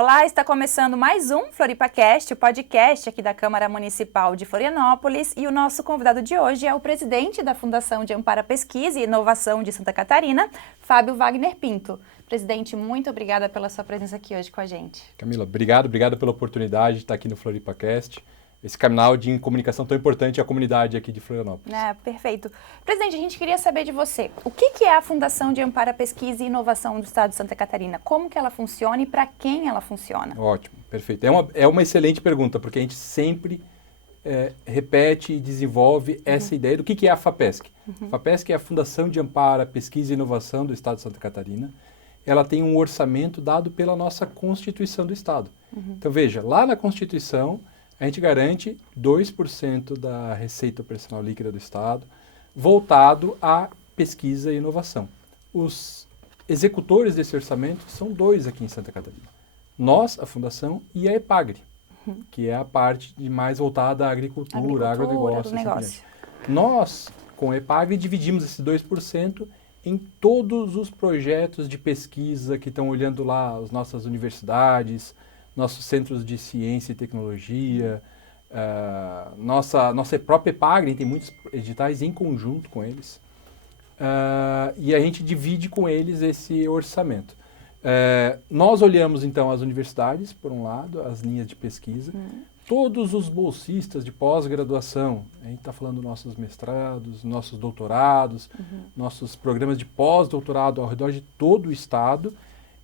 Olá, está começando mais um FloripaCast, o podcast aqui da Câmara Municipal de Florianópolis, e o nosso convidado de hoje é o presidente da Fundação de Amparo à Pesquisa e Inovação de Santa Catarina, Fábio Wagner Pinto. Presidente, muito obrigada pela sua presença aqui hoje com a gente. Camila, obrigado pela oportunidade de estar aqui no FloripaCast, esse canal de comunicação tão importante à comunidade aqui de Florianópolis. Perfeito. Presidente, a gente queria saber de você, o que é a Fundação de Amparo à Pesquisa e Inovação do Estado de Santa Catarina? Como que ela funciona e para quem ela funciona? Ótimo, perfeito. É uma excelente pergunta, porque a gente sempre repete e desenvolve essa ideia do que é a FAPESC. A FAPESC é a Fundação de Amparo à Pesquisa e Inovação do Estado de Santa Catarina. Ela tem um orçamento dado pela nossa Constituição do Estado. Então, veja, lá na Constituição, a gente garante 2% da receita operacional líquida do Estado voltado à pesquisa e inovação. Os executores desse orçamento são dois aqui em Santa Catarina. Nós, a Fundação, e a EPAGRE, que é a parte mais voltada à agricultura, agronegócio. Negócio. Nós, com a EPAGRE, dividimos esses 2% em todos os projetos de pesquisa que estão olhando lá as nossas universidades, nossos centros de ciência e tecnologia, nossa própria EPAGRE tem muitos editais em conjunto com eles, e a gente divide com eles esse orçamento. Nós olhamos então as universidades, por um lado, as linhas de pesquisa, todos os bolsistas de pós-graduação, a gente está falando dos nossos mestrados, nossos doutorados, nossos programas de pós-doutorado ao redor de todo o estado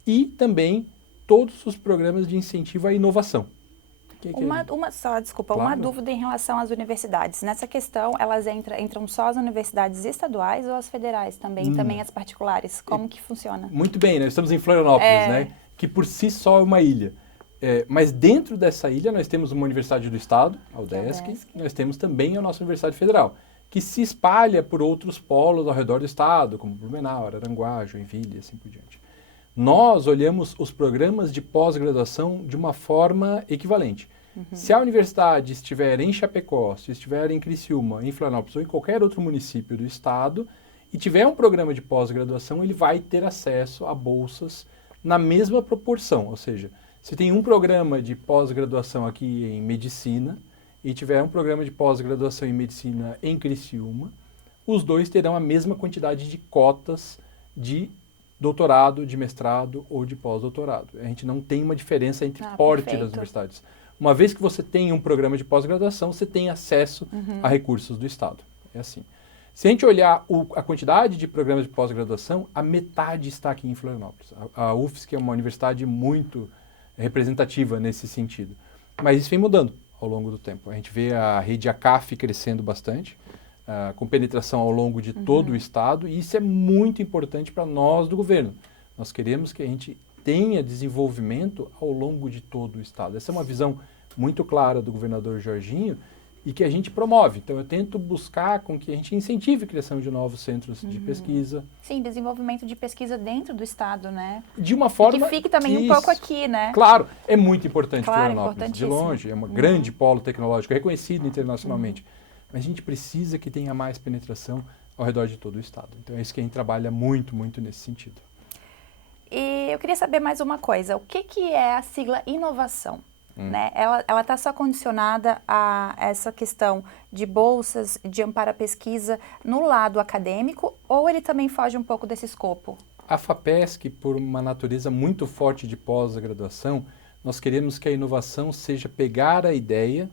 e também todos os programas de incentivo à inovação. Uma dúvida em relação às universidades. Nessa questão, elas entram só as universidades estaduais ou as federais também as particulares? Como que funciona? Muito bem, nós estamos em Florianópolis, né? Que por si só é uma ilha. Mas dentro dessa ilha nós temos uma universidade do estado, a UDESC, nós temos também a nossa Universidade Federal, que se espalha por outros polos ao redor do estado, como Blumenau, Araranguá, Joinville e assim por diante. Nós olhamos os programas de pós-graduação de uma forma equivalente. Se a universidade estiver em Chapecó, se estiver em Criciúma, em Florianópolis ou em qualquer outro município do estado e tiver um programa de pós-graduação, ele vai ter acesso a bolsas na mesma proporção. Ou seja, se tem um programa de pós-graduação aqui em medicina e tiver um programa de pós-graduação em medicina em Criciúma, os dois terão a mesma quantidade de cotas de doutorado, de mestrado ou de pós-doutorado. A gente não tem uma diferença entre porte das universidades. Uma vez que você tem um programa de pós-graduação, você tem acesso a recursos do Estado. É assim. Se a gente olhar a quantidade de programas de pós-graduação, a metade está aqui em Florianópolis. A UFSC é uma universidade muito representativa nesse sentido. Mas isso vem mudando ao longo do tempo. A gente vê a rede ACAF crescendo bastante, com penetração ao longo de todo o estado, e isso é muito importante para nós do governo. Nós queremos que a gente tenha desenvolvimento ao longo de todo o estado. Essa é uma visão muito clara do governador Jorginho e que a gente promove. Então, eu tento buscar com que a gente incentive a criação de novos centros de pesquisa. Sim, desenvolvimento de pesquisa dentro do estado, né? De uma forma que fique também um pouco aqui, né? Claro, é muito importante Claro, Florianópolis. De longe, é um grande polo tecnológico, reconhecido internacionalmente. Mas a gente precisa que tenha mais penetração ao redor de todo o estado. Então é isso que a gente trabalha muito, muito nesse sentido. E eu queria saber mais uma coisa. O que é a sigla inovação? Né? Ela está só condicionada a essa questão de bolsas, de amparo à pesquisa no lado acadêmico, ou ele também foge um pouco desse escopo? A FAPESC, por uma natureza muito forte de pós-graduação, nós queremos que a inovação seja pegar a ideia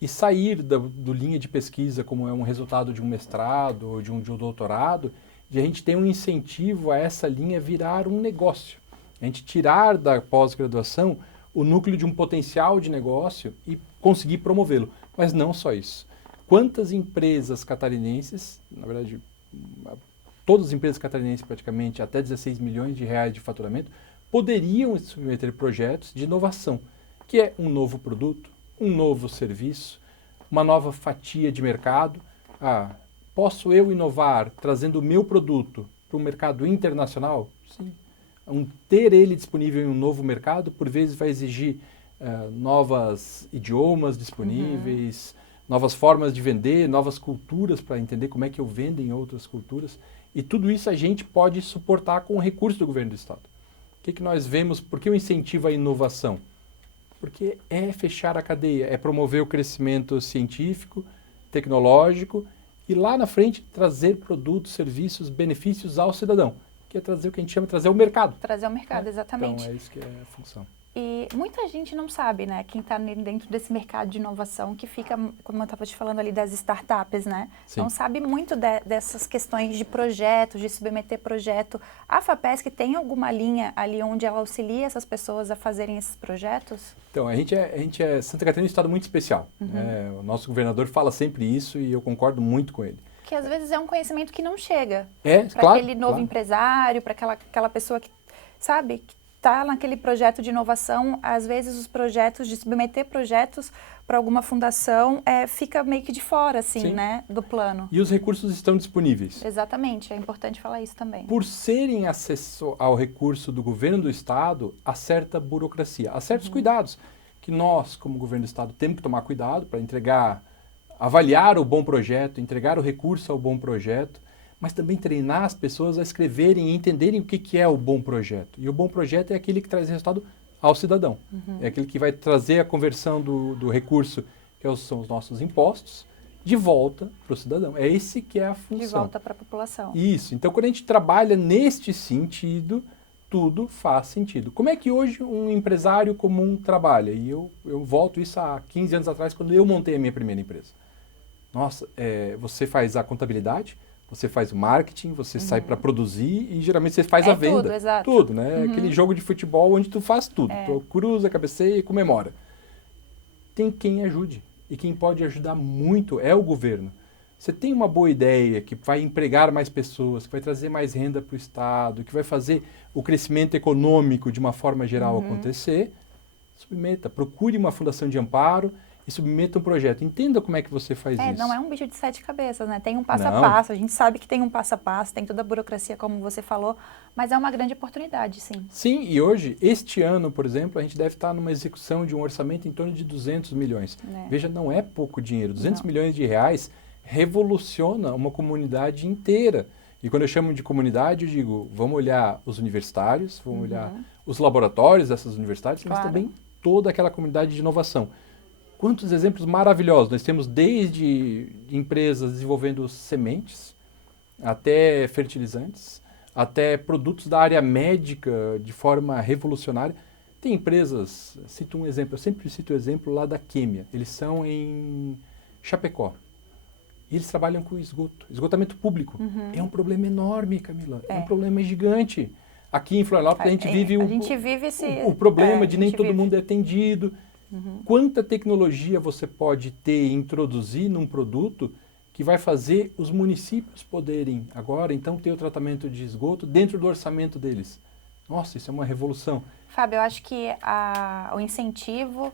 e sair do linha de pesquisa, como é um resultado de um mestrado ou de um doutorado, de a gente ter um incentivo a essa linha virar um negócio. A gente tirar da pós-graduação o núcleo de um potencial de negócio e conseguir promovê-lo. Mas não só isso. Quantas empresas catarinenses, na verdade, todas as empresas catarinenses praticamente, até 16 milhões de reais de faturamento, poderiam submeter projetos de inovação, que é um novo produto, um novo serviço, uma nova fatia de mercado. Posso eu inovar trazendo o meu produto para o mercado internacional? Sim. Ter ele disponível em um novo mercado, por vezes vai exigir novos idiomas disponíveis, novas formas de vender, novas culturas para entender como é que eu vendo em outras culturas. E tudo isso a gente pode suportar com o recurso do governo do estado. O que nós vemos? Por que eu incentivo a inovação? Porque é fechar a cadeia, é promover o crescimento científico, tecnológico e lá na frente trazer produtos, serviços, benefícios ao cidadão, que é trazer o que a gente chama de trazer o mercado. Trazer o mercado, exatamente. Então é isso que é a função. E muita gente não sabe, né, quem está dentro desse mercado de inovação, que fica, como eu estava te falando ali, das startups, né? Sim. Não sabe muito dessas questões de projetos, de submeter projeto. A FAPESC tem alguma linha ali onde ela auxilia essas pessoas a fazerem esses projetos? Então, Santa Catarina é um estado muito especial. Né? O nosso governador fala sempre isso e eu concordo muito com ele. Que às vezes é um conhecimento que não chega para claro, aquele novo empresário, para aquela pessoa que, sabe, que está naquele projeto de inovação. Às vezes os projetos, de submeter projetos para alguma fundação, fica meio que de fora, assim, Sim. né, do plano. E os recursos estão disponíveis. Exatamente, é importante falar isso também. Por serem acesso ao recurso do governo do estado, há certa burocracia, há certos cuidados que nós, como governo do estado, temos que tomar cuidado para avaliar o bom projeto, entregar o recurso ao bom projeto, mas também treinar as pessoas a escreverem e entenderem o que é o bom projeto. E o bom projeto é aquele que traz resultado ao cidadão. É aquele que vai trazer a conversão do recurso, que são os nossos impostos, de volta para o cidadão. É esse que é a função. De volta para a população. Isso. Então, quando a gente trabalha neste sentido, tudo faz sentido. Como é que hoje um empresário comum trabalha? E eu volto isso há 15 anos atrás, quando eu montei a minha primeira empresa. Nossa, você faz a contabilidade, você faz o marketing, você sai para produzir e geralmente você faz a venda. Tudo, exato. Tudo, né? Aquele jogo de futebol onde tu faz tudo. Tu cruza, cabeceia e comemora. Tem quem ajude. E quem pode ajudar muito é o governo. Você tem uma boa ideia que vai empregar mais pessoas, que vai trazer mais renda para o Estado, que vai fazer o crescimento econômico de uma forma geral acontecer, submeta, procure uma fundação de amparo e submeta um projeto. Entenda como é que você faz isso. Não é um bicho de 7 cabeças, né? Tem um passo a passo, a gente sabe que tem um passo a passo, tem toda a burocracia, como você falou, mas é uma grande oportunidade, sim. Sim, e hoje, este ano, por exemplo, a gente deve estar numa execução de um orçamento em torno de 200 milhões. Veja, não é pouco dinheiro. 200 milhões de reais revoluciona uma comunidade inteira. E quando eu chamo de comunidade, eu digo, vamos olhar os universitários, vamos olhar os laboratórios dessas universidades, mas também toda aquela comunidade de inovação. Quantos exemplos maravilhosos. Nós temos desde empresas desenvolvendo sementes, até fertilizantes, até produtos da área médica de forma revolucionária. Tem empresas, cito um exemplo, eu sempre cito o exemplo lá da Quêmia. Eles são em Chapecó. E eles trabalham com esgotamento público. É um problema enorme, Camila. É um problema gigante. Aqui em Florianópolis a gente vive o problema de nem todo mundo é atendido. Quanta tecnologia você pode ter e introduzir num produto que vai fazer os municípios poderem agora, então, ter o tratamento de esgoto dentro do orçamento deles. Nossa, isso é uma revolução. Fábio, eu acho que o incentivo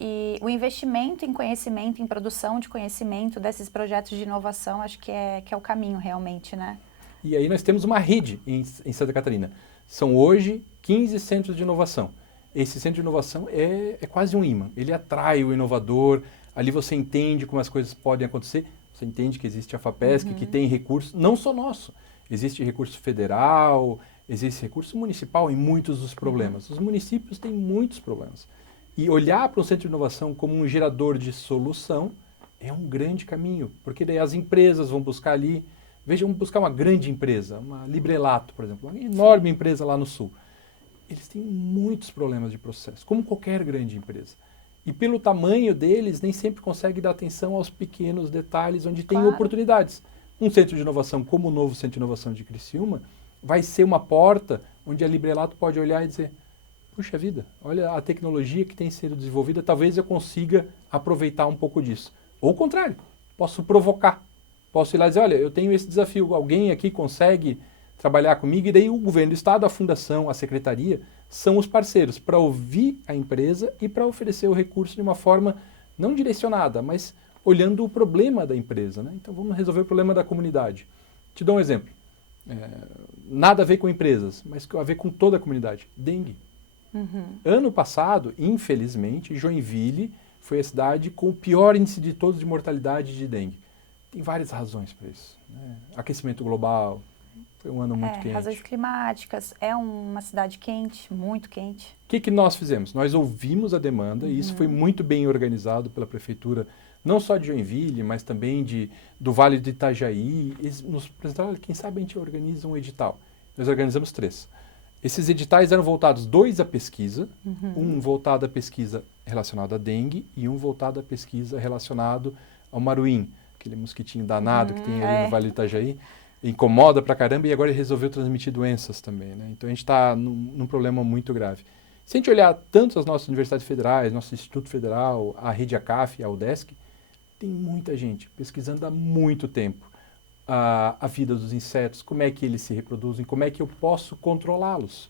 e o investimento em conhecimento, em produção de conhecimento desses projetos de inovação, acho que é o caminho realmente, né? E aí nós temos uma rede em Santa Catarina. São hoje 15 centros de inovação. Esse centro de inovação é quase um imã. Ele atrai o inovador, ali você entende como as coisas podem acontecer, você entende que existe a FAPESC, que tem recurso, não só nosso, existe recurso federal, existe recurso municipal em muitos dos problemas. Os municípios têm muitos problemas. E olhar para o centro de inovação como um gerador de solução é um grande caminho, porque daí as empresas vão buscar ali, vejam, vamos buscar uma grande empresa, uma Librelato, por exemplo, uma enorme empresa lá no sul. Eles têm muitos problemas de processo, como qualquer grande empresa. E pelo tamanho deles, nem sempre consegue dar atenção aos pequenos detalhes onde tem oportunidades. Um centro de inovação como o novo Centro de Inovação de Criciúma vai ser uma porta onde a Librelato pode olhar e dizer, puxa vida, olha a tecnologia que tem sido desenvolvida, talvez eu consiga aproveitar um pouco disso. Ou o contrário, posso provocar. Posso ir lá e dizer, olha, eu tenho esse desafio, alguém aqui consegue trabalhar comigo? E daí o governo do estado, a fundação, a secretaria, são os parceiros para ouvir a empresa e para oferecer o recurso de uma forma não direcionada, mas olhando o problema da empresa. Né? Então vamos resolver o problema da comunidade. Te dou um exemplo. Nada a ver com empresas, mas a ver com toda a comunidade. Dengue. Ano passado, infelizmente, Joinville foi a cidade com o pior índice de todos de mortalidade de dengue. Tem várias razões para isso. Né? Aquecimento global, Foi um ano muito quente. Razões climáticas, é uma cidade quente, muito quente. O que nós fizemos? Nós ouvimos a demanda e isso foi muito bem organizado pela prefeitura, não só de Joinville, mas também do Vale do Itajaí. Eles nos apresentaram, quem sabe a gente organiza um edital. Nós organizamos 3. Esses editais eram voltados 2 à pesquisa, um voltado à pesquisa relacionado à dengue e um voltado à pesquisa relacionado ao maruim, aquele mosquitinho danado que tem ali no Vale do Itajaí. Incomoda pra caramba e agora ele resolveu transmitir doenças também, né? Então a gente está num problema muito grave. Se a gente olhar tanto as nossas universidades federais, nosso Instituto Federal, a Rede ACAF, a UDESC, tem muita gente pesquisando há muito tempo a vida dos insetos, como é que eles se reproduzem, como é que eu posso controlá-los.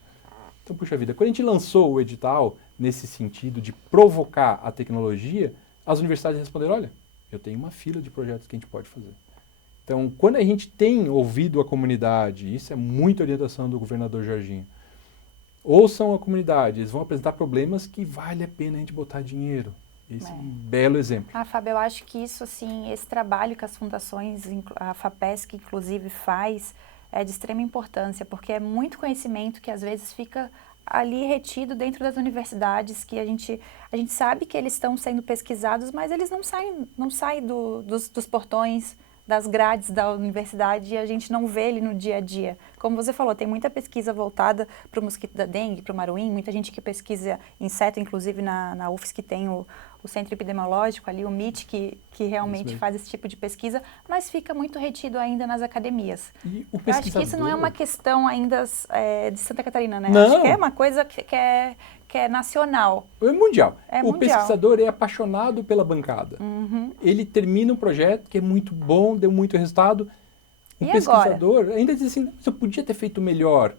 Então, puxa vida, quando a gente lançou o edital nesse sentido de provocar a tecnologia, as universidades responderam, olha, eu tenho uma fila de projetos que a gente pode fazer. Então, quando a gente tem ouvido a comunidade, isso é muita orientação do governador Jorginho, ouçam a comunidade, eles vão apresentar problemas que vale a pena a gente botar dinheiro. Esse é um belo exemplo. Fábio, eu acho que isso, assim, esse trabalho que as fundações, a FAPESC, inclusive, faz, é de extrema importância, porque é muito conhecimento que, às vezes, fica ali retido dentro das universidades, que a gente sabe que eles estão sendo pesquisados, mas eles não saem dos portões, das grades da universidade e a gente não vê ele no dia a dia. Como você falou, tem muita pesquisa voltada para o mosquito da dengue, para o maruim, muita gente que pesquisa inseto, inclusive na UFSC tem o Centro Epidemiológico ali, o MIT, que realmente faz esse tipo de pesquisa, mas fica muito retido ainda nas academias. E o Eu acho que isso não é uma questão ainda de Santa Catarina, né? Não. Acho que é uma coisa que é nacional. É mundial. É o mundial. pesquisador é apaixonado pela bancada. Ele termina um projeto que é muito bom, deu muito resultado. O pesquisador ainda diz assim, eu podia ter feito melhor.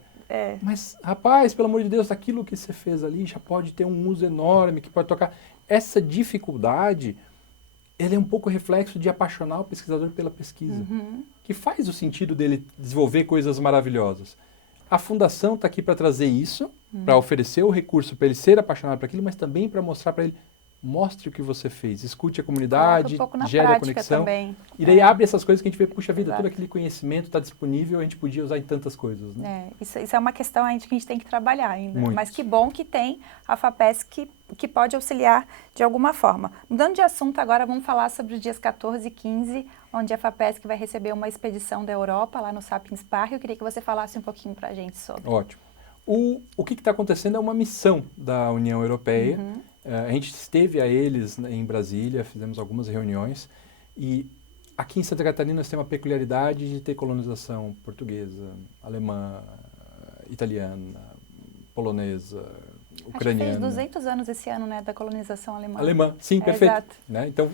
Mas, rapaz, pelo amor de Deus, aquilo que você fez ali já pode ter um uso enorme, que pode tocar. Essa dificuldade, ele é um pouco reflexo de apaixonar o pesquisador pela pesquisa, que faz o sentido dele desenvolver coisas maravilhosas. A fundação está aqui para trazer isso, para oferecer o recurso para ele ser apaixonado por aquilo, mas também para mostrar para ele, mostre o que você fez, escute a comunidade, gere a conexão. Também. E daí abre essas coisas que a gente vê, puxa vida, todo aquele conhecimento está disponível, a gente podia usar em tantas coisas. Né? Isso é uma questão que a gente tem que trabalhar ainda. Muito. Mas que bom que tem a FAPESC que pode auxiliar de alguma forma. Mudando de assunto agora, vamos falar sobre os dias 14 e 15, onde a FAPESC vai receber uma expedição da Europa, lá no Sapiens Park. Eu queria que você falasse um pouquinho para a gente sobre. Ótimo. O que está acontecendo é uma missão da União Europeia. A gente esteve a eles em Brasília, fizemos algumas reuniões e aqui em Santa Catarina nós temos uma peculiaridade de ter colonização portuguesa, alemã, italiana, polonesa, ucraniana. Acho que fez 200 anos esse ano, né, da colonização alemã. Alemã, sim, perfeito. Exato. Né? Então,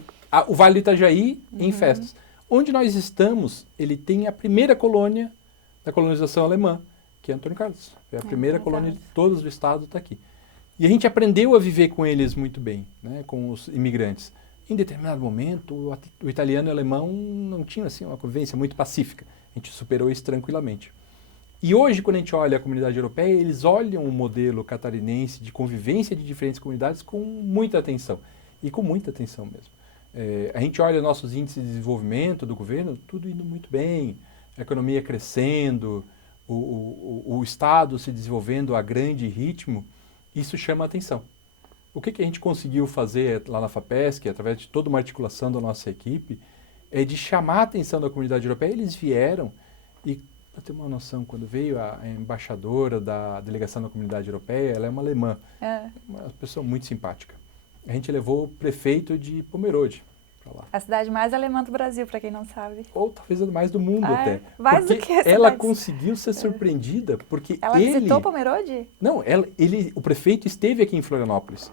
o Vale do Itajaí em festas. Onde nós estamos, ele tem a primeira colônia da colonização alemã, que é Antônio Carlos. É a primeira colônia de todos do estado, está aqui. E a gente aprendeu a viver com eles muito bem, né, com os imigrantes. Em determinado momento, o italiano e o alemão não tinham assim, uma convivência muito pacífica. A gente superou isso tranquilamente. E hoje, quando a gente olha a comunidade europeia, eles olham o modelo catarinense de convivência de diferentes comunidades com muita atenção. E com muita atenção mesmo. A gente olha nossos índices de desenvolvimento do governo, tudo indo muito bem, a economia crescendo, o Estado se desenvolvendo a grande ritmo. Isso chama a atenção. O que a gente conseguiu fazer lá na FAPESC, através de toda uma articulação da nossa equipe, é de chamar a atenção da comunidade europeia. Eles vieram e, para ter uma noção, quando veio a embaixadora da delegação da comunidade europeia, ela é uma alemã, uma pessoa muito simpática. A gente levou o prefeito de Pomerode para lá. A cidade mais alemã do Brasil, para quem não sabe. Ou talvez a mais do mundo até. Mais do que essa ela cidade. Conseguiu ser surpreendida, porque ela visitou Pomerode? Não, o prefeito esteve aqui em Florianópolis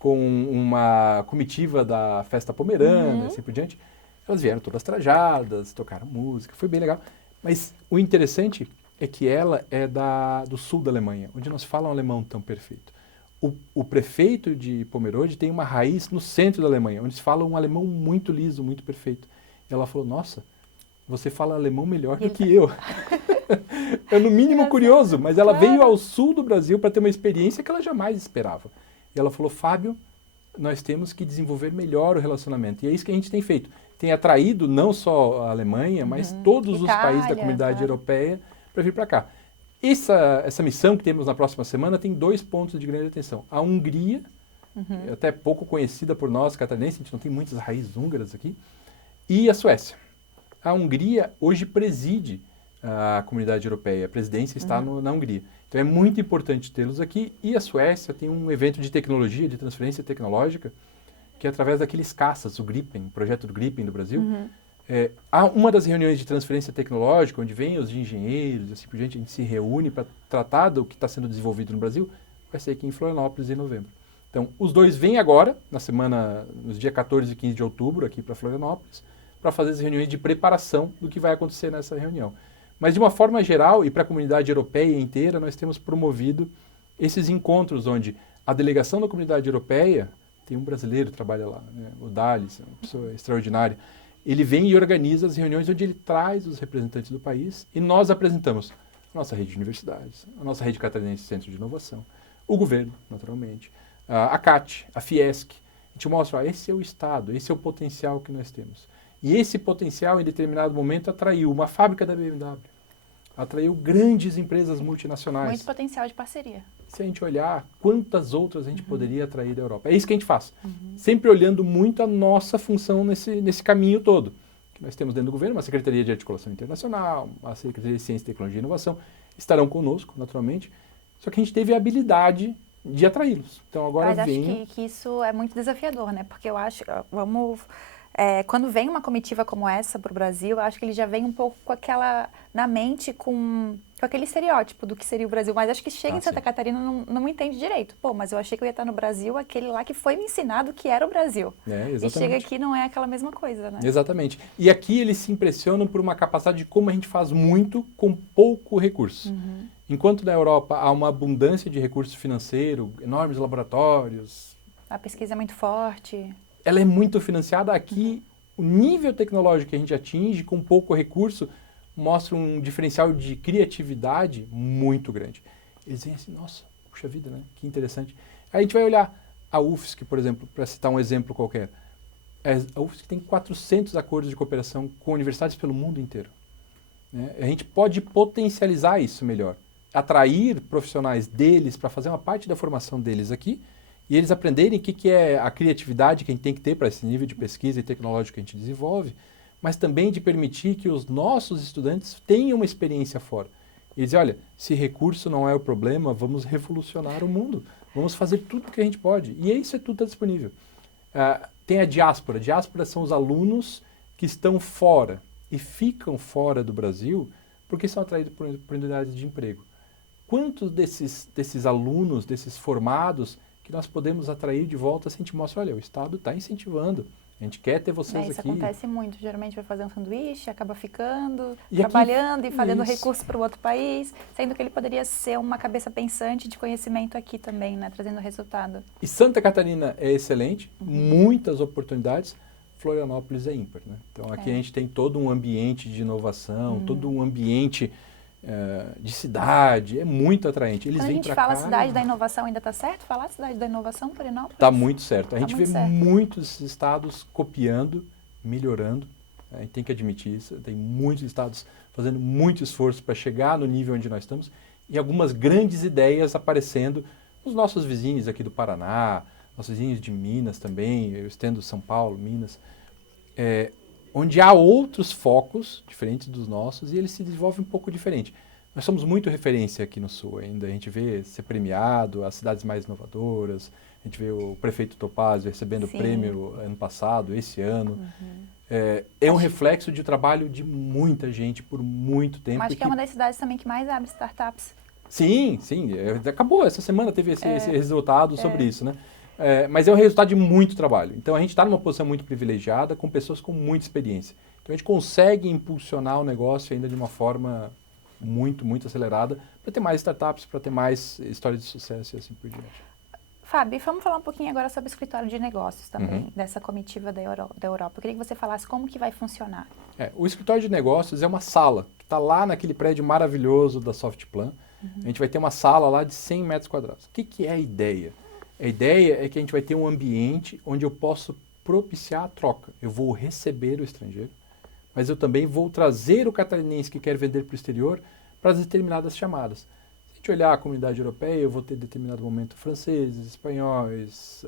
com uma comitiva da festa pomerana, assim por diante. Elas vieram todas trajadas, tocaram música, foi bem legal. Mas o interessante é que ela é do sul da Alemanha, onde nós falamos alemão tão perfeito. O prefeito de Pomerode tem uma raiz no centro da Alemanha, onde se fala um alemão muito liso, muito perfeito. E ela falou, nossa, você fala alemão melhor do que eu. É no mínimo curioso, mas ela veio ao sul do Brasil para ter uma experiência que ela jamais esperava. E ela falou, Fábio, nós temos que desenvolver melhor o relacionamento. E é isso que a gente tem feito. Tem atraído não só a Alemanha, mas todos os países da comunidade europeia para vir para cá. Essa missão que temos na próxima semana tem 2 pontos de grande atenção. A Hungria, até pouco conhecida por nós, catarinenses, a gente não tem muitas raízes húngaras aqui, e a Suécia. A Hungria hoje preside a comunidade europeia, a presidência está na Hungria. Então é muito importante tê-los aqui, e a Suécia tem um evento de tecnologia, de transferência tecnológica, que é através daqueles caças, o Gripen, o projeto do Gripen do Brasil. Há uma das reuniões de transferência tecnológica, onde vem os engenheiros, assim por diante, a gente se reúne para tratar do que está sendo desenvolvido no Brasil, vai ser aqui em Florianópolis em novembro. Então, os dois vêm agora, nos dias 14 e 15 de outubro, aqui para Florianópolis, para fazer as reuniões de preparação do que vai acontecer nessa reunião. Mas, de uma forma geral, e para a comunidade europeia inteira, nós temos promovido esses encontros onde a delegação da comunidade europeia, tem um brasileiro que trabalha lá, né, o Dales, uma pessoa extraordinária, ele vem e organiza as reuniões onde ele traz os representantes do país e nós apresentamos a nossa rede de universidades, a nossa rede catarinense de Centro de Inovação, o governo, naturalmente, a CAT, a Fiesc. A gente mostra, esse é o Estado, esse é o potencial que nós temos. E esse potencial, em determinado momento, atraiu uma fábrica da BMW, atraiu grandes empresas multinacionais. Muito potencial de parceria. Se a gente olhar, quantas outras a gente poderia atrair da Europa. É isso que a gente faz. Sempre olhando muito a nossa função nesse caminho todo. Que nós temos dentro do governo uma Secretaria de Articulação Internacional, uma Secretaria de Ciência, Tecnologia e Inovação. Estarão conosco, naturalmente. Só que a gente teve a habilidade de atraí-los. Então agora Mas vem... acho que isso é muito desafiador, né? Porque eu acho, quando vem uma comitiva como essa para o Brasil, eu acho que ele já vem um pouco com aquela, na mente, com aquele estereótipo do que seria o Brasil. Mas acho que chega em Santa Catarina não entende direito. Pô, mas eu achei que eu ia estar no Brasil, aquele lá que foi me ensinado que era o Brasil. Exatamente. E chega aqui não é aquela mesma coisa, né? Exatamente. E aqui eles se impressionam por uma capacidade de como a gente faz muito com pouco recurso. Enquanto na Europa há uma abundância de recurso financeiro, enormes laboratórios... A pesquisa é muito forte. Ela é muito financiada. Aqui, o nível tecnológico que a gente atinge com pouco recurso mostra um diferencial de criatividade muito grande. Eles dizem assim, nossa, puxa vida, né? Que interessante. Aí a gente vai olhar a UFSC, por exemplo, para citar um exemplo qualquer. A UFSC tem 400 acordos de cooperação com universidades pelo mundo inteiro. Né? A gente pode potencializar isso melhor. Atrair profissionais deles para fazer uma parte da formação deles aqui e eles aprenderem o que é a criatividade que a gente tem que ter para esse nível de pesquisa e tecnológico que a gente desenvolve, mas também de permitir que os nossos estudantes tenham uma experiência fora. E dizer, olha, se recurso não é o problema, vamos revolucionar o mundo. Vamos fazer tudo o que a gente pode. E isso tudo está disponível. Tem a diáspora. A diáspora são os alunos que estão fora e ficam fora do Brasil porque são atraídos por oportunidades de emprego. Quantos desses alunos, desses formados, que nós podemos atrair de volta se a gente mostra, olha, o Estado está incentivando, a gente quer ter vocês isso aqui. Isso acontece muito, geralmente vai fazer um sanduíche, acaba ficando, e trabalhando aqui, e fazendo recurso para o outro país, sendo que ele poderia ser uma cabeça pensante de conhecimento aqui também, né, trazendo resultado. E Santa Catarina é excelente, muitas oportunidades, Florianópolis é ímpar, né? Então aqui a gente tem todo um ambiente de inovação, todo um ambiente... de cidade, é muito atraente. Eles Quando a vêm gente pra fala cá, cidade da inovação, ainda está certo? Falar cidade da inovação, Florianópolis? Está muito certo. A gente vê certo. muitos estados copiando, melhorando. A gente tem que admitir isso. Tem muitos estados fazendo muito esforço para chegar no nível onde nós estamos e algumas grandes ideias aparecendo nos nossos vizinhos aqui do Paraná, nossos vizinhos de Minas também, eu estendo São Paulo, Minas, onde há outros focos diferentes dos nossos e eles se desenvolvem um pouco diferente. Nós somos muito referência aqui no Sul ainda, a gente vê ser premiado, as cidades mais inovadoras, a gente vê o prefeito Topázio recebendo o prêmio ano passado, esse ano. É um reflexo de trabalho de muita gente por muito tempo. Mas acho que é uma das cidades também que mais abre startups. Sim. Acabou, essa semana teve esse resultado sobre isso, né? Mas é um resultado de muito trabalho. Então a gente está numa posição muito privilegiada com pessoas com muita experiência. Então a gente consegue impulsionar o negócio ainda de uma forma muito, muito acelerada para ter mais startups, para ter mais histórias de sucesso e assim por diante. Fábio, vamos falar um pouquinho agora sobre o escritório de negócios também, dessa comitiva da Europa. Eu queria que você falasse como que vai funcionar. O escritório de negócios é uma sala que está lá naquele prédio maravilhoso da Softplan. A gente vai ter uma sala lá de 100 metros quadrados. O que é a ideia? A ideia é que a gente vai ter um ambiente onde eu posso propiciar a troca. Eu vou receber o estrangeiro, mas eu também vou trazer o catarinense que quer vender para o exterior para as determinadas chamadas. Se a gente olhar a comunidade europeia, eu vou ter em determinado momento franceses, espanhóis,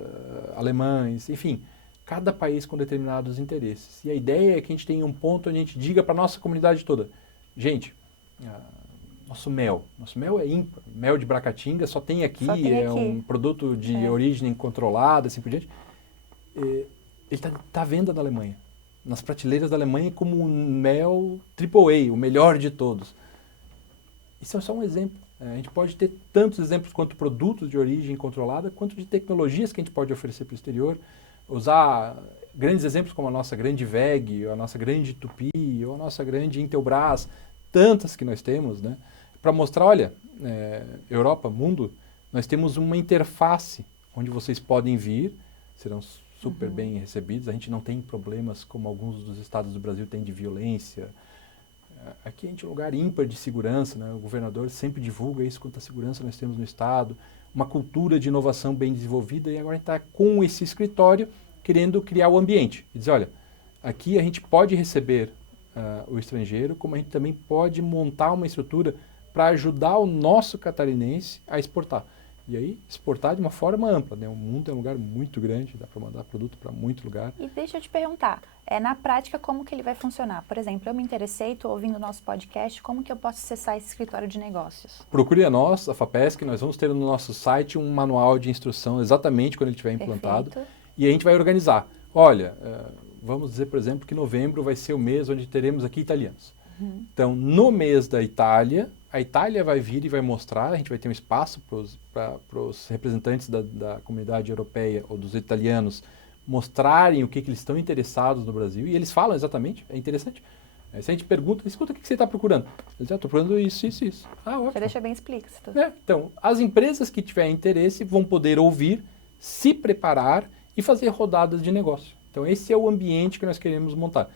alemães, enfim, cada país com determinados interesses. E a ideia é que a gente tenha um ponto onde a gente diga para a nossa comunidade toda, gente, nosso mel é ímpar, mel de Bracatinga só tem aqui, é um produto de origem controlada, assim por diante. Ele está à venda na Alemanha, nas prateleiras da Alemanha como um mel AAA, o melhor de todos. Isso é só um exemplo. A gente pode ter tantos exemplos quanto produtos de origem controlada, quanto de tecnologias que a gente pode oferecer para o exterior, usar grandes exemplos como a nossa grande VEG, ou a nossa grande Tupi, ou a nossa grande Intelbras, tantas que nós temos, né? Para mostrar, olha, Europa, mundo, nós temos uma interface onde vocês podem vir, serão super bem recebidos, a gente não tem problemas como alguns dos estados do Brasil têm de violência. Aqui a gente é um lugar ímpar de segurança, né? O governador sempre divulga isso, quanta segurança nós temos no estado, uma cultura de inovação bem desenvolvida, e agora a gente está com esse escritório querendo criar o ambiente. E dizer, olha, aqui a gente pode receber o estrangeiro, como a gente também pode montar uma estrutura para ajudar o nosso catarinense a exportar. E aí, exportar de uma forma ampla, né? O mundo é um lugar muito grande, dá para mandar produto para muito lugar. E deixa eu te perguntar, na prática, como que ele vai funcionar? Por exemplo, eu me interessei, estou ouvindo o nosso podcast, como que eu posso acessar esse escritório de negócios? Procure a nós, a FAPESC, nós vamos ter no nosso site um manual de instrução exatamente quando ele estiver implantado. Perfeito. E a gente vai organizar. Olha, vamos dizer, por exemplo, que novembro vai ser o mês onde teremos aqui italianos. Então, no mês da Itália, a Itália vai vir e vai mostrar, a gente vai ter um espaço para os representantes da comunidade europeia ou dos italianos mostrarem o que eles estão interessados no Brasil, e eles falam exatamente, é interessante. Se a gente pergunta, escuta, o que você está procurando? Eles já estão procurando isso, isso, isso. Ah, ótimo. Já deixa bem explícito. Então, as empresas que tiverem interesse vão poder ouvir, se preparar e fazer rodadas de negócio. Então, esse é o ambiente que nós queremos montar.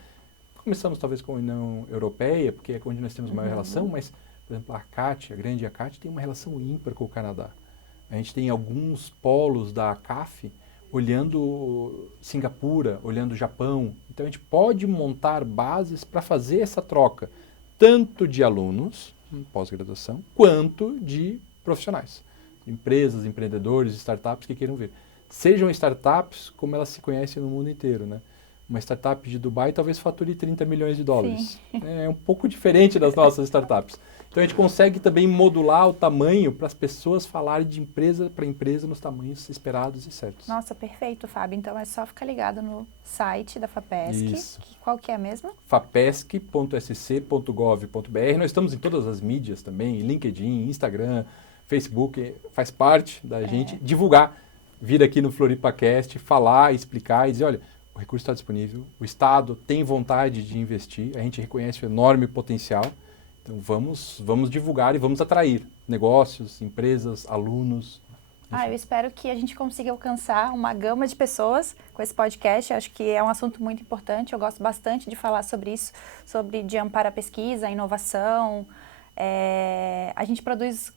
Começamos talvez com a União Europeia, porque é onde nós temos maior relação, mas, por exemplo, a ACAT, a grande ACAT, tem uma relação ímpar com o Canadá. A gente tem alguns polos da ACAF olhando Singapura, olhando Japão. Então, a gente pode montar bases para fazer essa troca, tanto de alunos, pós-graduação, quanto de profissionais. Empresas, empreendedores, startups que queiram ver. Sejam startups como elas se conhecem no mundo inteiro, né? Uma startup de Dubai talvez fature 30 milhões de dólares. Sim. É um pouco diferente das nossas startups. Então a gente consegue também modular o tamanho para as pessoas falarem de empresa para empresa nos tamanhos esperados e certos. Nossa, perfeito, Fábio. Então é só ficar ligado no site da FAPESC. Isso. Qual que é mesmo? fapesc.sc.gov.br. Nós estamos em todas as mídias também, LinkedIn, Instagram, Facebook. Faz parte da gente divulgar, vir aqui no FloripaCast, falar, explicar e dizer, olha, o recurso está disponível, o Estado tem vontade de investir, a gente reconhece o enorme potencial, então vamos divulgar e vamos atrair negócios, empresas, alunos. Eu espero que a gente consiga alcançar uma gama de pessoas com esse podcast. Acho que é um assunto muito importante, eu gosto bastante de falar sobre isso, de amparo à pesquisa, inovação. A gente produz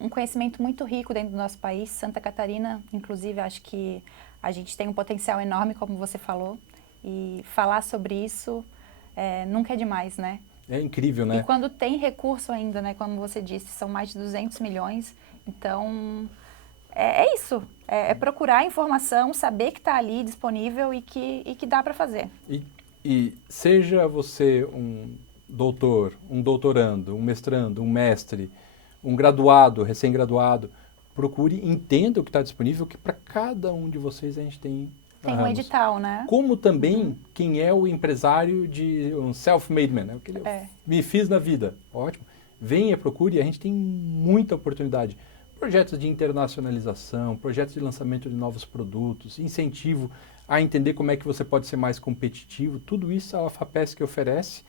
um conhecimento muito rico dentro do nosso país. Santa Catarina, inclusive, acho que a gente tem um potencial enorme, como você falou, e falar sobre isso nunca é demais, né? É incrível, né? E quando tem recurso ainda, né? Como você disse, são mais de 200 milhões, então é isso, é procurar informação, saber que está ali disponível e que dá para fazer. E seja você um doutor, um doutorando, um mestrando, um mestre, um graduado, recém-graduado, procure, entenda o que está disponível, que para cada um de vocês a gente tem um edital, né? Como também quem é o empresário de um self-made man, né? O que eu me fiz na vida. Ótimo. Venha, procure, a gente tem muita oportunidade. Projetos de internacionalização, projetos de lançamento de novos produtos, incentivo a entender como é que você pode ser mais competitivo, tudo isso a FAPESC oferece.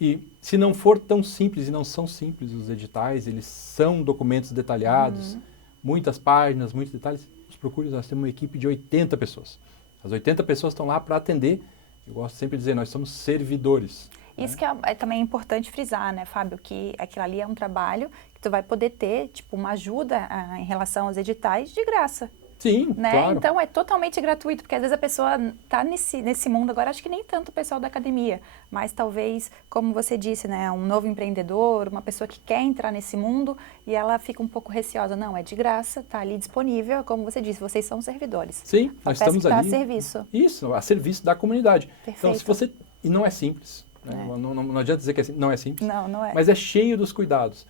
E se não for tão simples, e não são simples os editais, eles são documentos detalhados, muitas páginas, muitos detalhes, nos procure, nós temos uma equipe de 80 pessoas. As 80 pessoas estão lá para atender. Eu gosto sempre de dizer, nós somos servidores. Isso que é também importante frisar, né, Fábio, que aquilo ali é um trabalho que tu vai poder ter, tipo, uma ajuda em relação aos editais de graça. Sim, né? claro. Então é totalmente gratuito, porque às vezes a pessoa está nesse mundo agora, acho que nem tanto o pessoal da academia, mas talvez, como você disse, né, um novo empreendedor, uma pessoa que quer entrar nesse mundo e ela fica um pouco receosa. Não, é de graça, está ali disponível, como você disse, vocês são servidores. Sim, nós estamos ali. A serviço. Isso, a serviço da comunidade. Perfeito. Então, se você... E não é simples. Né? Não adianta dizer que não é simples. Não é. Mas é cheio dos cuidados.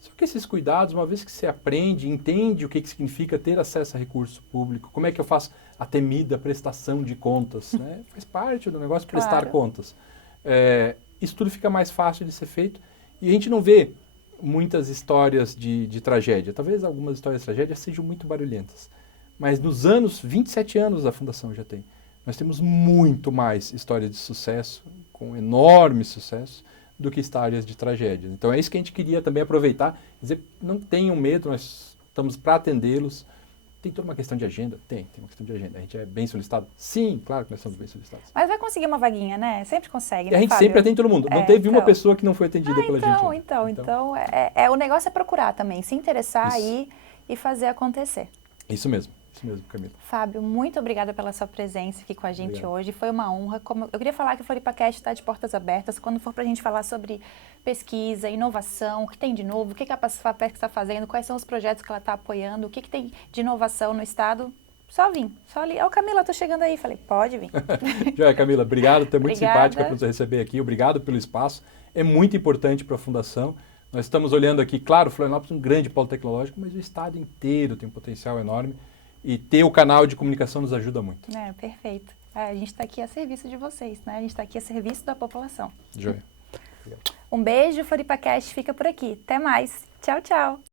Só que esses cuidados, uma vez que você aprende, entende o que significa ter acesso a recurso público, como é que eu faço a temida prestação de contas, né? Faz parte do negócio prestar contas. Isso tudo fica mais fácil de ser feito e a gente não vê muitas histórias de tragédia. Talvez algumas histórias de tragédia sejam muito barulhentas. Mas nos 27 anos da Fundação já tem. Nós temos muito mais histórias de sucesso, com enorme sucesso, do que histórias de tragédia. Então é isso que a gente queria também aproveitar, dizer, não tenham medo, nós estamos para atendê-los. Tem toda uma questão de agenda? Tem uma questão de agenda. A gente é bem solicitado? Sim, claro que nós somos bem solicitados. Mas vai conseguir uma vaguinha, né? Sempre consegue, né, E a gente Fábio? sempre atende todo mundo. Não teve uma pessoa que não foi atendida pela gente. Então o negócio é procurar também, se interessar aí e fazer acontecer. Isso mesmo, Camila. Fábio, muito obrigada pela sua presença aqui com a gente hoje. Foi uma honra. Eu queria falar que o FloripaCast está de portas abertas. Quando for para a gente falar sobre pesquisa, inovação, o que tem de novo, o que a FAPESC está fazendo, quais são os projetos que ela está apoiando, o que tem de inovação no Estado, só vim. Só ali. Camila, estou chegando aí. Falei, pode vir. Joia, Camila, obrigado. Tu é muito simpática por nos receber aqui. Obrigado pelo espaço. É muito importante para a Fundação. Nós estamos olhando aqui, claro, Florianópolis é um grande polo tecnológico, mas o Estado inteiro tem um potencial enorme. E ter o canal de comunicação nos ajuda muito. Perfeito. A gente está aqui a serviço de vocês, né? A gente está aqui a serviço da população. Joia. Obrigado. Um beijo, FloripaCast fica por aqui. Até mais. Tchau, tchau.